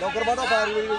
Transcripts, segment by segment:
लवकर बनव बाहेर वेगळी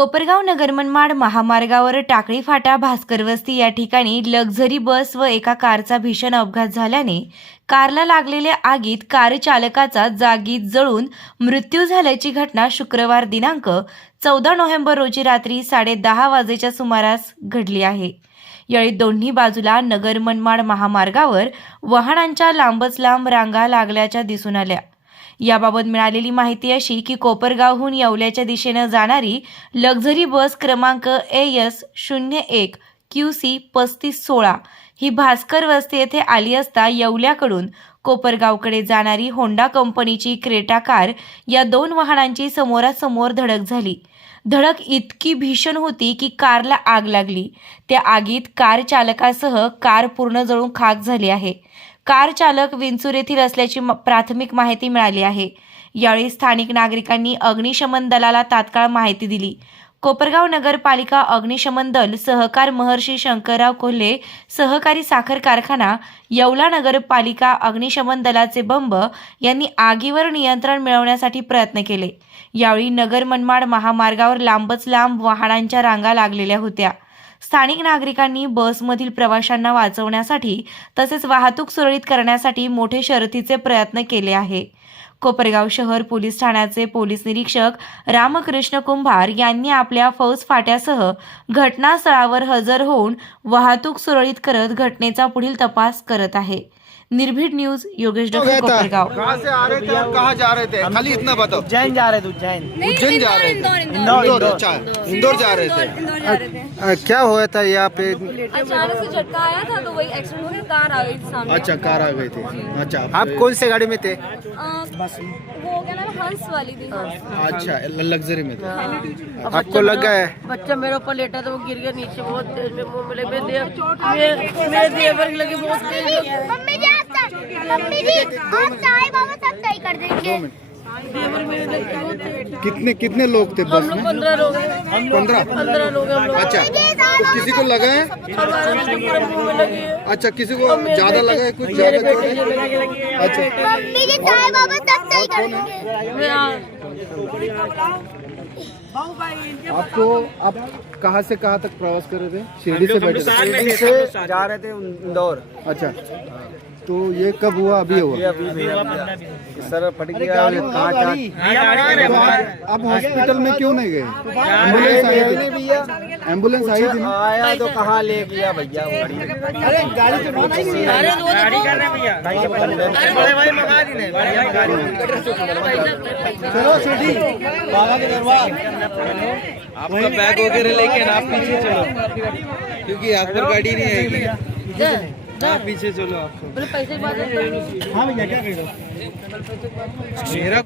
कोपरगाव नगर मनमाड महामार्गावर टाकळी फाटा भास्कर वस्ती या ठिकाणी लक्झरी बस व एका कारचा भीषण अपघात झाल्याने कारला लागलेल्या आगीत कार चालकाचा जागीत जळून मृत्यू झाल्याची घटना शुक्रवार दिनांक चौदा नोव्हेंबर रोजी रात्री साडेदहा वाजेच्या सुमारास घडली आहे. यावेळी दोन्ही बाजूला नगर मनमाड महामार्गावर वाहनांच्या लांबच लांब रांगा लागल्याच्या दिसून आल्या. याबाबत मिळालेली माहिती अशी की कोपरगावहून येवल्याच्या दिशेनं जाणारी लक्झरी बस क्रमांक ए एस शून्य एक क्यू सी पस्तीस सोळा ही भास्कर वस्ती येथे आली असता येवल्याकडून कोपरगावकडे जाणारी होंडा कंपनीची क्रेटा कार या दोन वाहनांची समोरासमोर धडक झाली. धडक इतकी भीषण होती की कारला आग लागली. त्या आगीत कार चालकासह कार पूर्ण जळून खाक झाली आहे. कार चालक विंचूर येथील असल्याची म- प्राथमिक माहिती मिळाली आहे. यावेळी स्थानिक नागरिकांनी अग्निशमन दलाला तात्काळ माहिती दिली. कोपरगाव नगरपालिका अग्निशमन दल सहकार महर्षी शंकरराव कोल्हे सहकारी साखर कारखाना येवला नगरपालिका अग्निशमन दलाचे बंब यांनी आगीवर नियंत्रण मिळवण्यासाठी प्रयत्न केले. यावेळी नगर मनमाड महामार्गावर लांबच लांब वाहनांच्या रांगा लागलेल्या होत्या. स्थानिक नागरिकांनी बसमधील प्रवाशांना वाचवण्यासाठी तसेच वाहतूक सुरळीत करण्यासाठी मोठे शर्थीचे प्रयत्न केले आहे. कोपरगाव शहर पोलीस ठाण्याचे पोलीस निरीक्षक रामकृष्ण कुंभार यांनी आपल्या फौज फाट्यासह घटनास्थळावर हजर होऊन वाहतूक सुरळीत करत घटनेचा पुढील तपास करत आहे. निर्भीड न्यूज़ योगेश डॉक्टर कोपरगाव। कहाँ से आ रहे थे और कहाँ जा रहे थे? खाली इतना बताओ। उज्जैन जा रहे थे उज्जैन। उज्जैन जा रहे थे? इंदौर अच्छा इंदौर जा रहे थे। इंदौर जा रहे थे। अ, क्या हुआ था यहाँ पे? अचानक से झटका आया था तो वही एक्सीडेंट हो गया कार आ गई थी सामने। अच्छा कार आ गई थी। अच्छा आप कौन से गाड़ी में थे? वो क्या हंस वाली थी अच्छा लग्जरी में था। आपको लग गया है बच्चा मेरे ऊपर लेटा था वो गिर गया नीचे बहुत तेज में मुँह में लगे मेरे लगे बहुत तेज कितने कितने लोग थे बस में? पंद्रह लोग अच्छा तो किसी को लगा है? अच्छा किसी को ज़्यादा लगा है कुछ ज़्यादा अच्छा। हाँ, आपको आप कहाँ से कहाँ तक प्रवास कर रहे थे? शिरडी से बैठे से जा रहे थे इंदौर। अच्छा तो ये कब हुआ अभी ये हुआ? अभी सर फट गया कहाँ आप हॉस्पिटल में क्यों नहीं गए? एंबुलेंस आई थी आया तो कहाँ ले गया भैया? अरे गाड़ी तो गाड़ी तो तो कर रहे भैया। बड़े भाई मंगा दी चलो छोटी। बाबा के दरबार। आपका बैग वगैरह लेके आप पीछे चलो। क्योंकि आप पर गाड़ी नहीं आएगी। आप पीछे चलो आपको। हाँ भैया क्या कह रहे हो? मेरा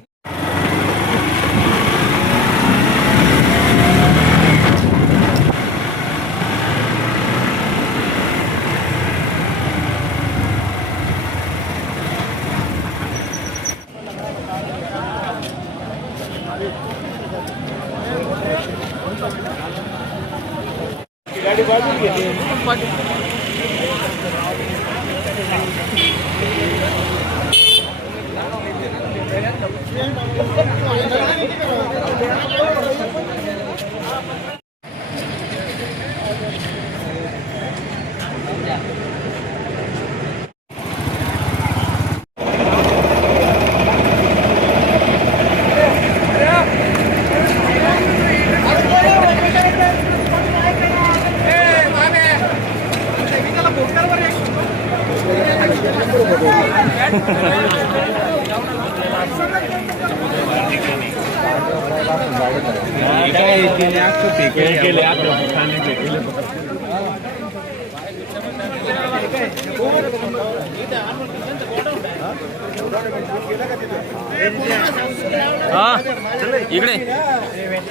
इकडे.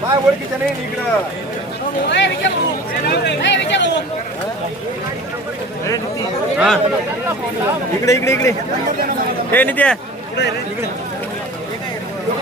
काय ओळखीचं नाही इकडं हा. इकडे इकडे इकडे. हे नित्या. इकडे.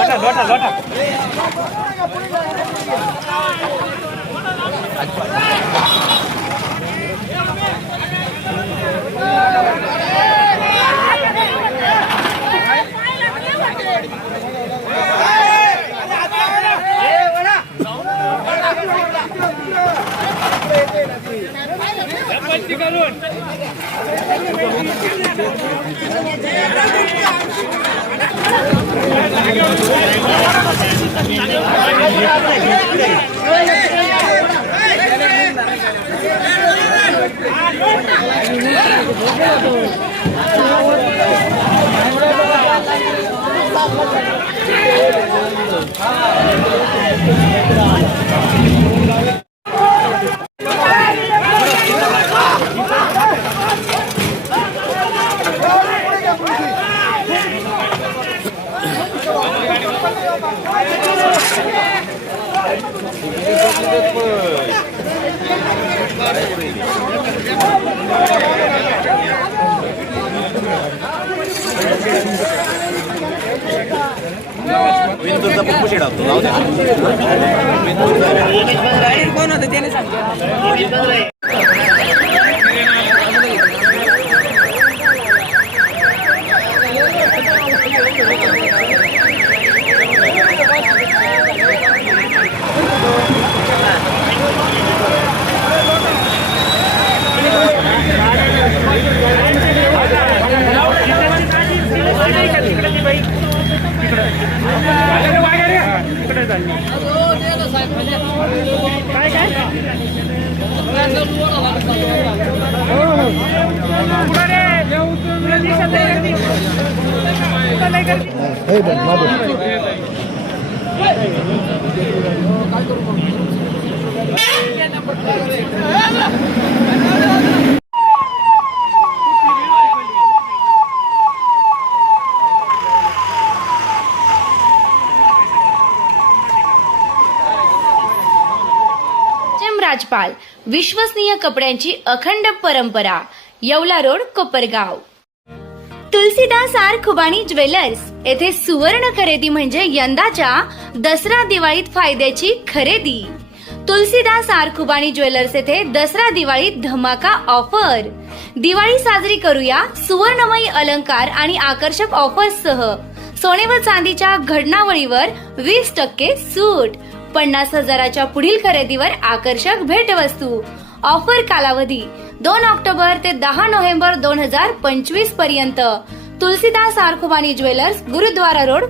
લોટા લોટા લોટા. पप्पू शेड असतो जाऊ कोण होतं? त्याने चालली काय काय? काय करू जम विश्वसनीय कपड्यांची अखंड परंपरा Yeola road Kopargaon. Tulsidas R Khubani jewellers येथे सुवर्ण खरेदी म्हणजे यंदाच्या दसरा दिवाळीत फायद्याची खरेदी. तुलसीदास आर खुबाणी ज्वेलर्स येथे दसरा दिवाळीत धमाका ऑफर. दिवाळी साजरी करूया सुवर्णमयी अलंकार आणि आकर्षक ऑफर्ससह. सोने व चांदीच्या घडणावळीवर वीस टक्के सूट. पन्नास हजाराच्या पुढील खरेदीवर आकर्षक भेटवस्तू. ऑफर कालावधी दोन ऑक्टोबर ते दहा नोव्हेंबर दोन हजार पंचवीसपर्यंत. Tulsidas आरखुबानी jewellers Gurudwara road